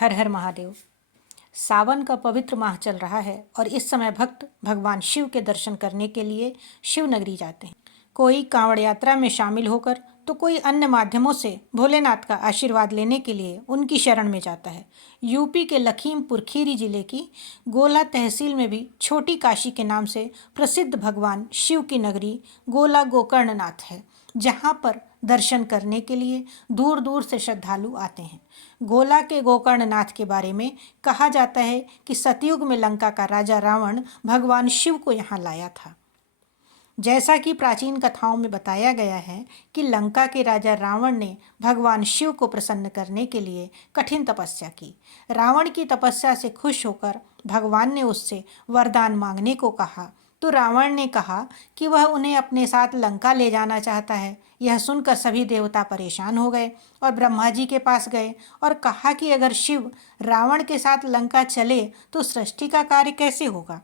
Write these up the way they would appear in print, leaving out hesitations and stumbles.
हर हर महादेव। सावन का पवित्र माह चल रहा है और इस समय भक्त भगवान शिव के दर्शन करने के लिए शिव नगरी जाते हैं। कोई कांवड़ यात्रा में शामिल होकर तो कोई अन्य माध्यमों से भोलेनाथ का आशीर्वाद लेने के लिए उनकी शरण में जाता है। यूपी के लखीमपुर खीरी जिले की गोला तहसील में भी छोटी काशी के नाम से प्रसिद्ध भगवान शिव की नगरी गोला गोकर्णनाथ है, जहाँ पर दर्शन करने के लिए दूर दूर से श्रद्धालु आते हैं। गोला के गोकर्णनाथ के बारे में कहा जाता है कि सतयुग में लंका का राजा रावण भगवान शिव को यहाँ लाया था। जैसा कि प्राचीन कथाओं में बताया गया है कि लंका के राजा रावण ने भगवान शिव को प्रसन्न करने के लिए कठिन तपस्या की। रावण की तपस्या से खुश होकर भगवान ने उससे वरदान मांगने को कहा, तो रावण ने कहा कि वह उन्हें अपने साथ लंका ले जाना चाहता है। यह सुनकर सभी देवता परेशान हो गए और ब्रह्मा जी के पास गए और कहा कि अगर शिव रावण के साथ लंका चले तो सृष्टि का कार्य कैसे होगा।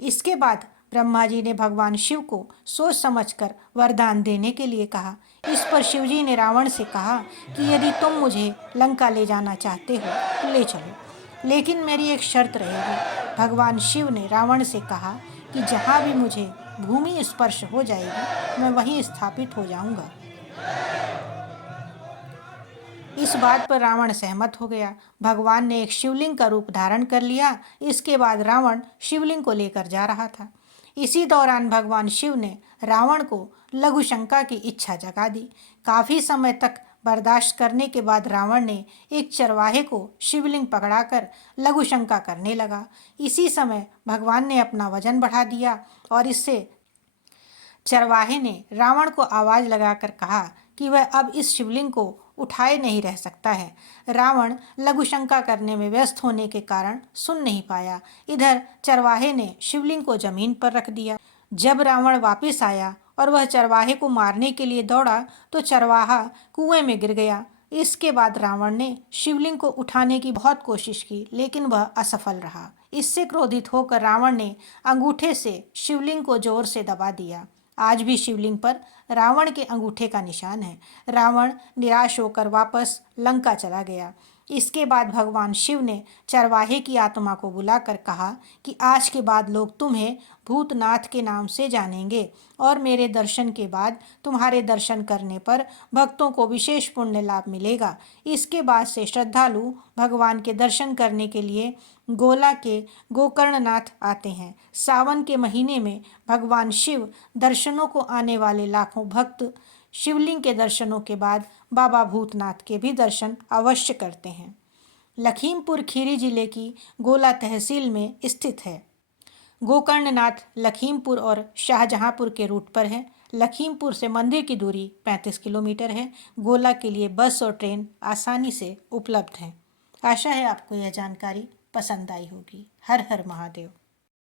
इसके बाद ब्रह्मा जी ने भगवान शिव को सोच समझकर वरदान देने के लिए कहा। इस पर शिवजी ने रावण से कहा कि यदि तुम मुझे लंका ले जाना चाहते हो तो ले चलो, लेकिन मेरी एक शर्त रहेगी। भगवान शिव ने रावण से कहा कि जहाँ भी मुझे भूमि स्पर्श हो जाएगी मैं वहीं स्थापित हो जाऊंगा। इस बात पर रावण सहमत हो गया। भगवान ने एक शिवलिंग का रूप धारण कर लिया। इसके बाद रावण शिवलिंग को लेकर जा रहा था। इसी दौरान भगवान शिव ने रावण को लघु शंका की इच्छा जगा दी। काफ़ी समय तक बर्दाश्त करने के बाद रावण ने एक चरवाहे को शिवलिंग पकड़ाकर लघु शंका करने लगा। इसी समय भगवान ने अपना वजन बढ़ा दिया और इससे चरवाहे ने रावण को आवाज़ लगाकर कहा कि वह अब इस शिवलिंग को उठाए नहीं रह सकता है। रावण लघु शंका करने में व्यस्त होने के कारण सुन नहीं पाया। इधर चरवाहे ने शिवलिंग को जमीन पर रख दिया। जब रावण वापस आया और वह चरवाहे को मारने के लिए दौड़ा तो चरवाहा कुएं में गिर गया। इसके बाद रावण ने शिवलिंग को उठाने की बहुत कोशिश की, लेकिन वह असफल रहा। इससे क्रोधित होकर रावण ने अंगूठे से शिवलिंग को जोर से दबा दिया। आज भी शिवलिंग पर रावण के अंगूठे का निशान है। रावण निराश होकर वापस लंका चला गया। इसके बाद भगवान शिव ने चरवाहे की आत्मा को बुलाकर कहा कि आज के बाद लोग तुम्हें भूतनाथ के नाम से जानेंगे और मेरे दर्शन के बाद तुम्हारे दर्शन करने पर भक्तों को विशेष पुण्य लाभ मिलेगा। इसके बाद से श्रद्धालु भगवान के दर्शन करने के लिए गोला के गोकर्णनाथ आते हैं। सावन के महीने में भगवान शिव दर्शनों को आने वाले लाखों भक्त शिवलिंग के दर्शनों के बाद बाबा भूतनाथ के भी दर्शन अवश्य करते हैं। लखीमपुर खीरी जिले की गोला तहसील में स्थित है। गोकर्णनाथ लखीमपुर और शाहजहांपुर के रूट पर है। लखीमपुर से मंदिर की दूरी 35 किलोमीटर है। गोला के लिए बस और ट्रेन आसानी से उपलब्ध हैं। आशा है आपको यह जानकारी पसंद आई होगी। हर हर महादेव।